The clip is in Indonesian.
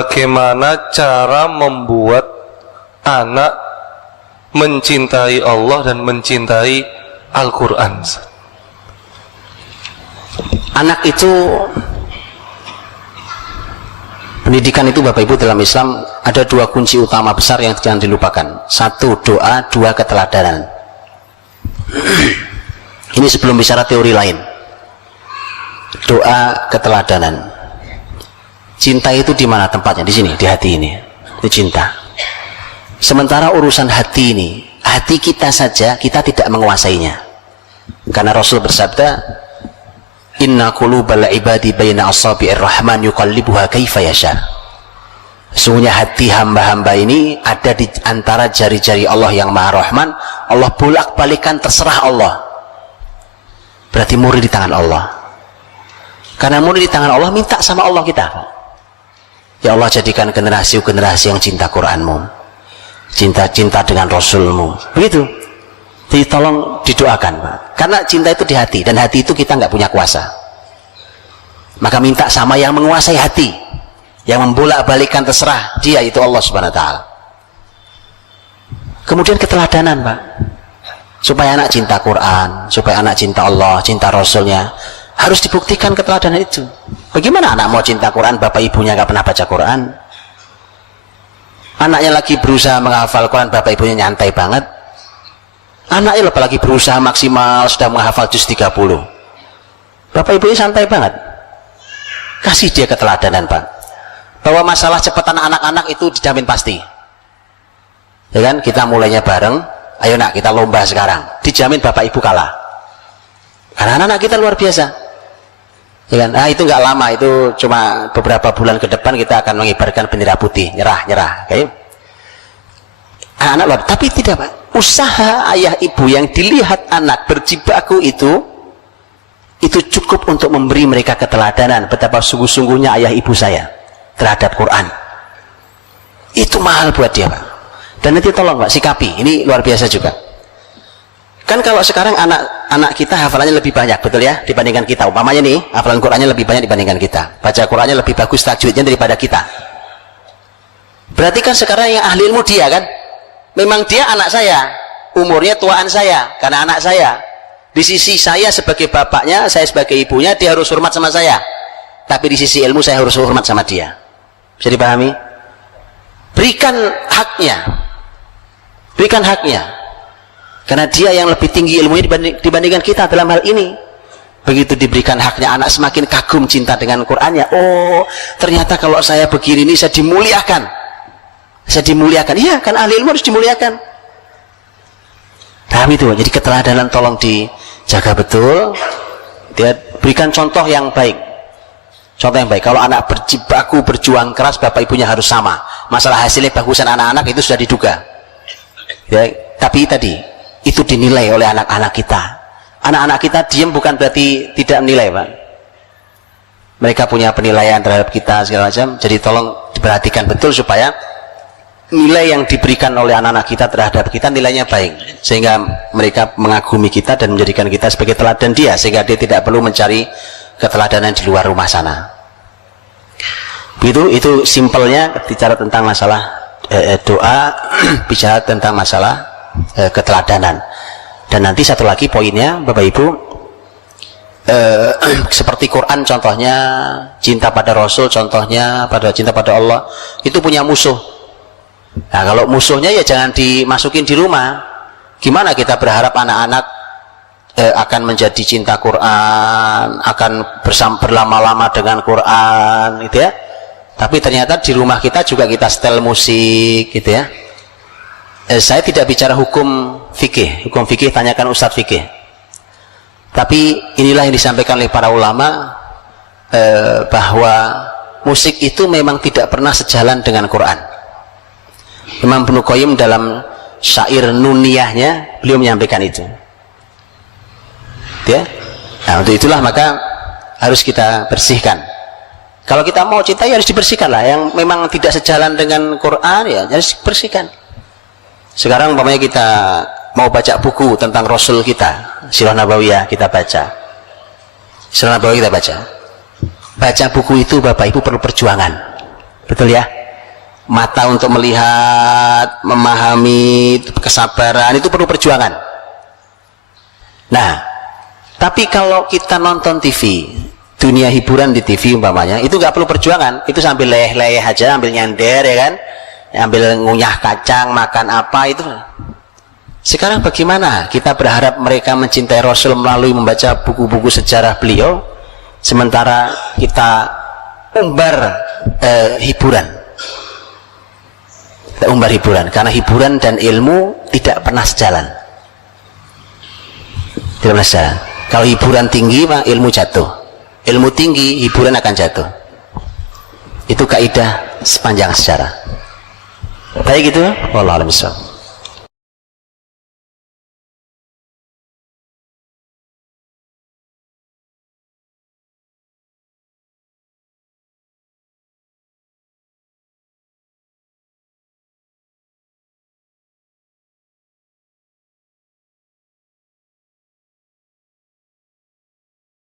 bagaimana cara membuat anak mencintai Allah dan mencintai Al-Quran? Anak itu, pendidikan itu Bapak Ibu dalam Islam ada dua kunci utama besar yang jangan dilupakan. Satu doa, dua keteladanan. Ini sebelum bicara teori lain. Doa, keteladanan. Cinta itu di mana tempatnya? Di sini, di hati ini. Itu cinta. Sementara urusan hati ini, hati kita saja kita tidak menguasainya. Karena Rasul bersabda, Inna qulubal ibadi baina asabi'ir rahman yuqallibuha kaifa yasha. Sungguhnya hati hamba-hamba ini ada di antara jari-jari Allah yang Maha Rahman. Allah bolak-balikan, terserah Allah. Berarti murni di tangan Allah. Karena murni di tangan Allah, minta sama Allah kita. Ya Allah, jadikan generasi-generasi yang cinta Qur'anmu, cinta-cinta dengan Rasulmu. Begitu. Jadi tolong didoakan, Pak. Karena cinta itu di hati, dan hati itu kita nggak punya kuasa. Maka minta sama yang menguasai hati, yang membolak-balikan, terserah dia, itu Allah Subhanahu wa ta'ala. Kemudian keteladanan, Pak. Supaya anak cinta Quran, supaya anak cinta Allah, cinta Rasulnya, harus dibuktikan keteladanan itu. Bagaimana anak mau cinta Quran, bapak ibunya nggak pernah baca Quran? Anaknya lagi berusaha menghafal Quran, bapak ibunya nyantai banget. Anaknya apalagi berusaha maksimal, sudah menghafal juz 30. Bapak ibunya santai banget. Kasih dia keteladanan, Pak. Bahwa masalah cepatan anak-anak itu dijamin pasti. Ya kan, kita mulainya bareng. Ayo nak, kita lomba sekarang. Dijamin bapak ibu kalah. Karena anak-anak kita luar biasa. Ya kan? Nah, itu nggak lama, itu cuma beberapa bulan ke depan kita akan mengibarkan bendera putih, nyerah. Okay? Anak luar, tapi tidak, Pak. Usaha ayah ibu yang dilihat anak berjibaku itu cukup untuk memberi mereka keteladanan betapa sungguh-sungguhnya ayah ibu saya terhadap Quran. Itu mahal buat dia, Pak. Dan nanti tolong, Pak, sikapi. Ini luar biasa juga. Kan kalau sekarang anak kita hafalannya lebih banyak, betul ya, dibandingkan kita. Umpamanya nih, hafalan Qurannya lebih banyak dibandingkan kita. Baca Qurannya lebih bagus tajwidnya daripada kita. Berarti kan sekarang yang ahli ilmu dia kan? Memang dia anak saya, umurnya tuaan saya, karena anak saya. Di sisi saya sebagai bapaknya, saya sebagai ibunya, dia harus hormat sama saya. Tapi di sisi ilmu saya harus hormat sama dia. Bisa dipahami? Berikan haknya. Berikan haknya. Karena dia yang lebih tinggi ilmunya dibandingkan kita dalam hal ini. Begitu diberikan haknya, anak semakin kagum cinta dengan Qur'annya. Oh, ternyata kalau saya begini ini saya dimuliakan. Saya dimuliakan. Iya, kan ahli ilmu harus dimuliakan. Tapi itu, jadi keteladanan tolong dijaga betul. Dia berikan contoh yang baik. Contoh yang baik. Kalau anak berjibaku, berjuang keras, bapak ibunya harus sama. Masalah hasilnya bagusan anak-anak itu sudah diduga. Ya, tapi tadi itu dinilai oleh anak-anak kita. Anak-anak kita diam bukan berarti tidak menilai, Pak. Mereka punya penilaian terhadap kita segala macam. Jadi tolong diperhatikan betul supaya nilai yang diberikan oleh anak-anak kita terhadap kita nilainya baik, sehingga mereka mengagumi kita dan menjadikan kita sebagai teladan dia, sehingga dia tidak perlu mencari keteladanan di luar rumah sana. Begitu, itu simpelnya bicara tentang masalah doa, bicara tentang masalah keteladanan. Dan nanti satu lagi poinnya, Bapak Ibu, seperti Quran contohnya, cinta pada Rasul contohnya, cinta pada Allah, itu punya musuh. Nah, kalau musuhnya ya jangan dimasukin di rumah. Gimana kita berharap anak-anak akan menjadi cinta Quran, akan berlama-lama dengan Quran, gitu ya. Tapi ternyata di rumah kita juga kita setel musik, gitu ya. Saya tidak bicara hukum fikih tanyakan Ustadz fikih. Tapi inilah yang disampaikan oleh para ulama, bahwa musik itu memang tidak pernah sejalan dengan Quran. Imam Ibnu Qayyim dalam syair nuniyahnya beliau menyampaikan itu. Ya? Nah, untuk itulah maka harus kita bersihkan. Kalau kita mau cinta ya harus dibersihkan lah. Yang memang tidak sejalan dengan Quran ya harus dibersihkan. Sekarang umpamanya kita mau baca buku tentang Rasul kita, Sirah Nabawiyah kita baca. Sirah Nabawiyah kita baca. Baca buku itu Bapak Ibu perlu perjuangan. Betul ya? Mata untuk melihat, memahami, kesabaran itu perlu perjuangan. Nah, tapi kalau kita nonton TV, dunia hiburan di TV umpamanya, itu nggak perlu perjuangan, itu sambil leyeh-leyeh aja, sambil nyender ya kan, ambil ngunyah kacang, makan apa itu. Sekarang bagaimana kita berharap mereka mencintai Rasul melalui membaca buku-buku sejarah beliau, sementara kita umbar hiburan. Kita umbar hiburan, karena hiburan dan ilmu tidak pernah sejalan. Tidak pernah sejalan. Kalau hiburan tinggi, maka ilmu jatuh. Ilmu tinggi, hiburan akan jatuh. Itu kaidah sepanjang sejarah. Baik gitu, wallahu a'lam bishawab.